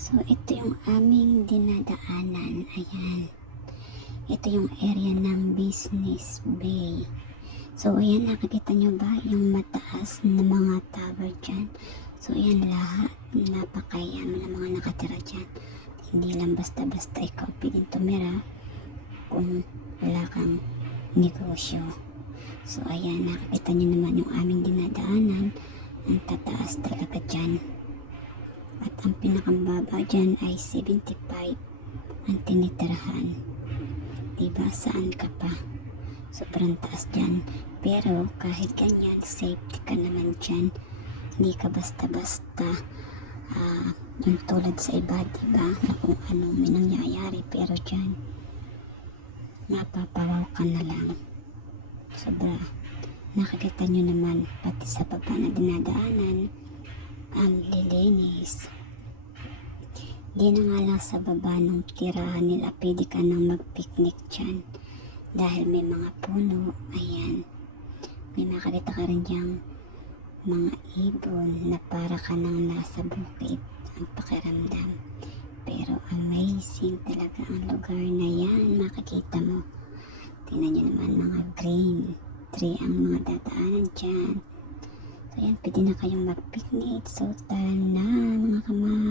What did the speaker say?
So, ito yung aming dinadaanan. Ayan. Ito yung area ng Business Bay. So, ayan, nakikita nyo ba yung mataas na mga tower dyan? So, ayan lahat. Napakayaman ng mga nakatira dyan. Hindi lang basta-basta ikaw pwedeng tumira kung wala kang negosyo. So, ayan, nakikita nyo naman yung aming dinadaanan. Ang tataas talaga dyan. At ang pinakambaba dyan ay 75 ang tinitirahan. Diba? Saan ka pa? Sobrang taas dyan. Pero kahit ganyan, safety ka naman dyan. Hindi ka basta-basta yung tulad sa iba, diba? Na kung anong nangyayari. Pero dyan, mapapawaw ka na lang. Sobra. Nakikita nyo naman, pati sa baba na dinadaanan, ang lilinis. Di na nga lang sa baba ng tirahan nila, pwede ka nang mag-picnic dyan. Dahil may mga puno, ayan. May makakita ka rin dyang mga ibon na para ka nang nasa bukid ang pakiramdam. Pero amazing talaga ang lugar na yan, makikita mo. Tingnan nyo naman mga green tree ang mga dadaanan dyan. So, ayan, pwede na kayong mag-picnic. So, tara na mga kamay.